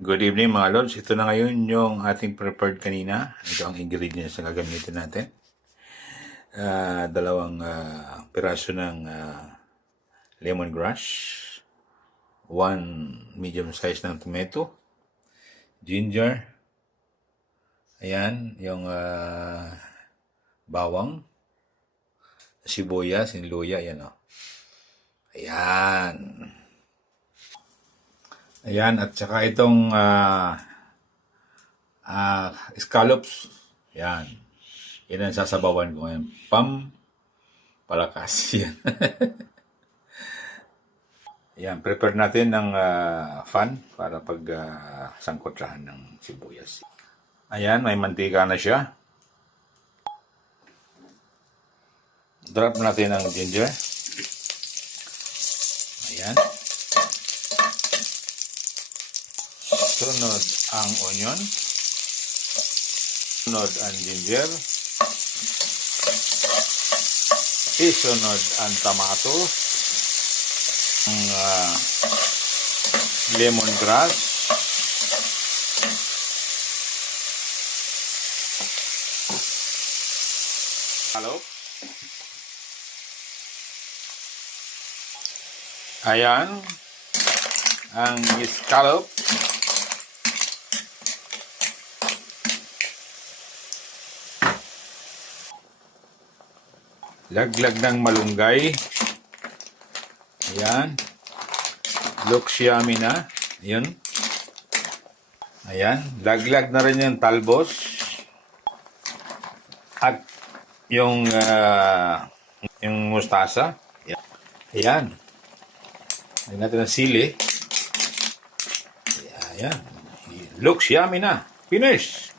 Good evening mga lords. Ito na ngayon yung ating prepared kanina. Ito ang ingredients na gagamitin natin. Dalawang piraso ng lemongrass. 1 medium size ng tomato. Ginger. Ayan, yung bawang. Sibuyas, luya, ayan o. Ayan. Ayan, at saka itong scallops. Yan. Yan ang sasabawan ko ngayon. Palakas. Yan. Yan. Prepare natin ng fan para pag sangkotsahan ng sibuyas. Ayan, may mantika na siya. Drop natin ang ginger. Ayan. Sunod ang onion. Sunod ang ginger. Isunod ang tomato. Ang lemongrass. Hello. Ayan. Ang scallop. Laglag ng malunggay. Ayan. Looks yummy na. Ayan. Ayan. Laglag na rin yung talbos. At yung mustasa. Ayan. Lagyan natin ng sili. Ayan. Looks yummy na. Finish.